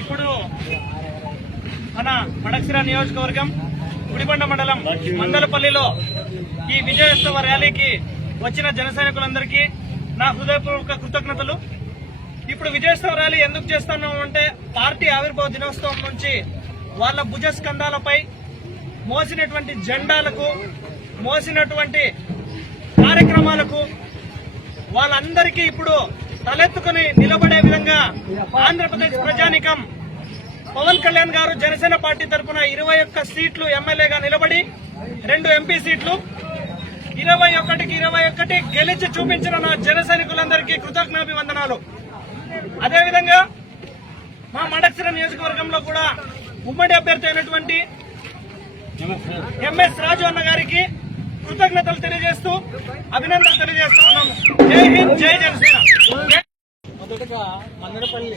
ఇప్పుడు మన మడక్సిరా నియోజకవర్గం గుడిబండ మండలం మందలపల్లిలో ఈ విజయోత్సవ ర్యాలీకి వచ్చిన జన సైనికులందరికీ నా హృదయపూర్వక కృతజ్ఞతలు. ఇప్పుడు విజయోత్సవ ర్యాలీ ఎందుకు చేస్తున్నాం అంటే పార్టీ ఆవిర్భావ దినోత్సవం నుంచి వాళ్ళ భుజ స్కంధాలపై మోసినటువంటి జెండాలకు మోసినటువంటి వాళ్ళందరికీ ఇప్పుడు తలెత్తుకుని నిలబడే విధంగా ఆంధ్రప్రదేశ్ ప్రజానికం. పవన్ కళ్యాణ్ గారు జనసేన పార్టీ తరఫున ఇరవై ఒక్క సీట్లు ఎమ్మెల్యేగా నిలబడి రెండు ఎంపీ సీట్లు. ఇరవై ఒకటికి ఇరవై ఒకటి గెలిచి చూపించిన నా జన సైనికులందరికీ కృతజ్ఞాభివందనాలు. అదేవిధంగా మా మడక్సిర నియోజకవర్గంలో కూడా ఉమ్మడి అభ్యర్థి అయినటువంటి ఎంఎస్ రాజు అన్న గారికి కృతజ్ఞతలు తెలియజేస్తూ అభినందనలు తెలియజేస్తూ ఉన్నాము. జై హింద్ జై జనసేన. మొదటగా మందడపల్లి